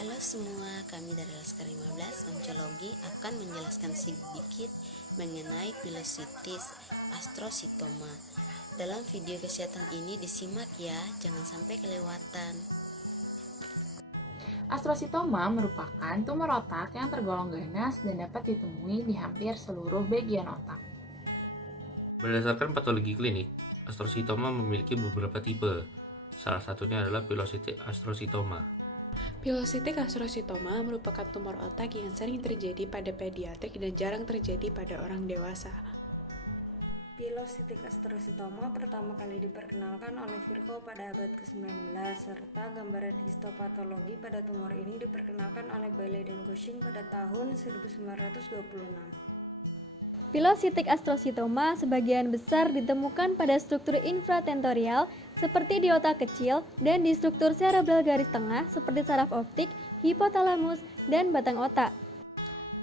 Halo semua, kami dari Laskar 15 Oncologi akan menjelaskan sedikit mengenai pilocytis astrocytoma. Dalam video kesehatan ini disimak ya, jangan sampai kelewatan. Astrocytoma merupakan tumor otak yang tergolong ganas dan dapat ditemui di hampir seluruh bagian otak. Berdasarkan patologi klinik, astrocytoma memiliki beberapa tipe. Salah satunya adalah pilocytic astrocytoma. Pilocytic astrocytoma merupakan tumor otak yang sering terjadi pada pediatrik dan jarang terjadi pada orang dewasa. Pilocytic astrocytoma pertama kali diperkenalkan oleh Virchow pada abad ke-19, serta gambaran histopatologi pada tumor ini diperkenalkan oleh Bailey dan Cushing pada tahun 1926. Pilocytic astrocytoma sebagian besar ditemukan pada struktur infratentorial seperti di otak kecil dan di struktur serebral garis tengah seperti saraf optik, hipotalamus, dan batang otak.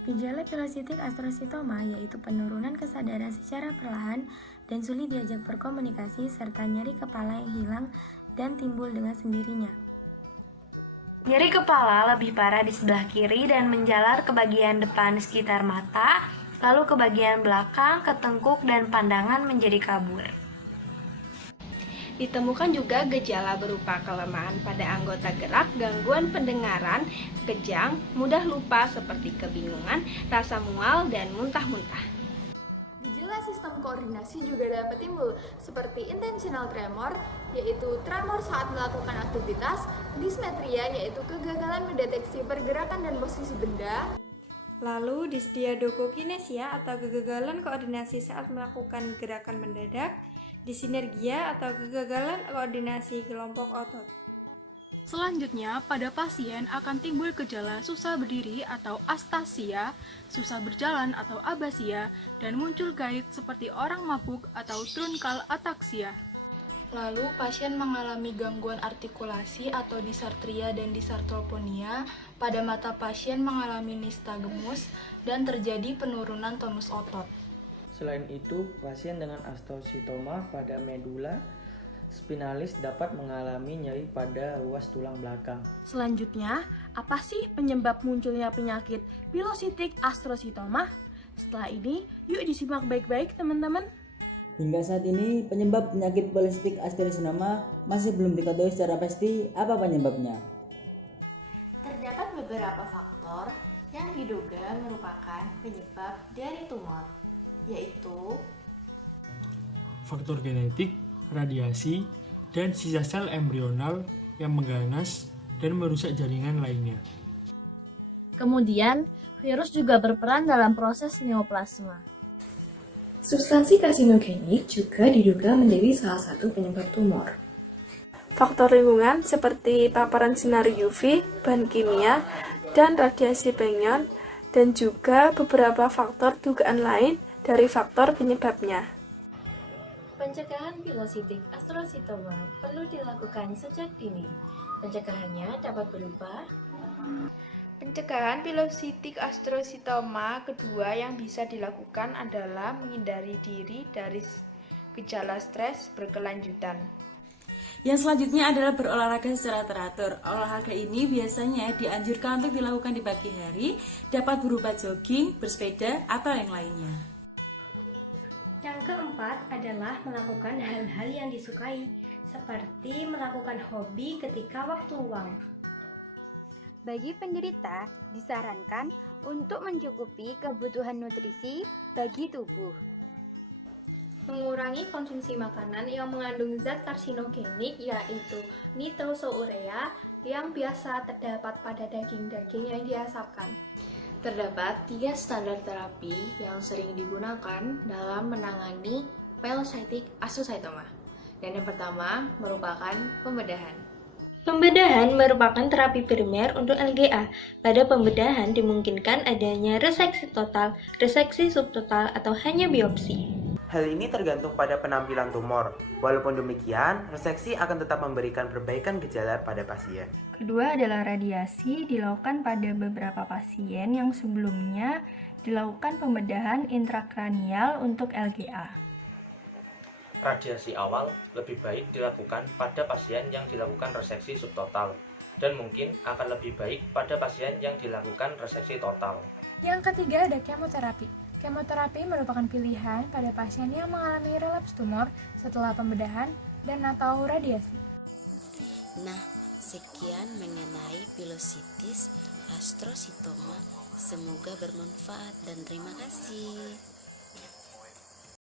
Gejala pilocytic astrocytoma yaitu penurunan kesadaran secara perlahan dan sulit diajak berkomunikasi serta nyeri kepala yang hilang dan timbul dengan sendirinya. Nyeri kepala lebih parah di sebelah kiri dan menjalar ke bagian depan sekitar mata, lalu ke bagian belakang, ke tengkuk dan pandangan menjadi kabur. Ditemukan juga gejala berupa kelemahan pada anggota gerak, gangguan pendengaran, kejang, mudah lupa seperti kebingungan, rasa mual, dan muntah-muntah. Gejala sistem koordinasi juga dapat timbul seperti intentional tremor, yaitu tremor saat melakukan aktivitas, dysmetria, yaitu kegagalan mendeteksi pergerakan dan posisi benda, Lalu dysdiadochokinesia atau kegagalan koordinasi saat melakukan gerakan mendadak, disinergia atau kegagalan koordinasi kelompok otot. Selanjutnya, pada pasien akan timbul gejala susah berdiri atau astasia, susah berjalan atau abasia, dan muncul gaid seperti orang mabuk atau trunkal ataksia. Lalu, pasien mengalami gangguan artikulasi atau dysarthria dan dysarthroponia. Pada mata pasien mengalami nistagmus dan terjadi penurunan tonus otot. Selain itu, pasien dengan astrocytoma pada medula spinalis dapat mengalami nyeri pada ruas tulang belakang. Selanjutnya, apa sih penyebab munculnya penyakit pilocytic astrocytoma? Setelah ini, yuk disimak baik-baik teman-teman. Hingga saat ini, penyebab penyakit pilocytic astrocytoma masih belum diketahui secara pasti apa penyebabnya. Terdapat beberapa faktor yang diduga merupakan penyebab dari tumor, yaitu faktor genetik, radiasi, dan sisa sel embrional yang mengganas dan merusak jaringan lainnya. Kemudian, virus juga berperan dalam proses neoplasma. Substansi karsinogenik juga diduga menjadi salah satu penyebab tumor. Faktor lingkungan seperti paparan sinar UV, bahan kimia, dan radiasi xenon, dan juga beberapa faktor dugaan lain dari faktor penyebabnya. pencegahan pilocytic astrocytoma perlu dilakukan sejak dini. Pencegahannya dapat berupa pencegahan pilocytic astrocytoma kedua yang bisa dilakukan adalah menghindari diri dari gejala stres berkelanjutan. Yang selanjutnya adalah berolahraga secara teratur. Olahraga ini biasanya dianjurkan untuk dilakukan di pagi hari, dapat berupa jogging, bersepeda, atau yang lainnya. Yang keempat adalah melakukan hal-hal yang disukai, seperti melakukan hobi ketika waktu luang. Bagi penderita, disarankan untuk mencukupi kebutuhan nutrisi bagi tubuh. mengurangi konsumsi makanan yang mengandung zat karsinogenik yaitu nitrosourea yang biasa terdapat pada daging-daging yang diasapkan. Terdapat 3 standar terapi yang sering digunakan dalam menangani pilocytic astrocytoma. Dan yang pertama merupakan pembedahan. Pembedahan merupakan terapi primer untuk LGA. Pada pembedahan dimungkinkan adanya reseksi total, reseksi subtotal, atau hanya biopsi. Hal ini tergantung pada penampilan tumor. Walaupun demikian, reseksi akan tetap memberikan perbaikan gejala pada pasien. Kedua adalah radiasi, dilakukan pada beberapa pasien yang sebelumnya dilakukan pembedahan intrakranial untuk LGA. Radiasi awal lebih baik dilakukan pada pasien yang dilakukan reseksi subtotal. dan mungkin akan lebih baik pada pasien yang dilakukan reseksi total. Yang ketiga ada kemoterapi. Kemoterapi merupakan pilihan pada pasien yang mengalami relapse tumor setelah pembedahan dan atau radiasi. Nah, sekian mengenai pilositis astrositoma. Semoga bermanfaat dan terima kasih.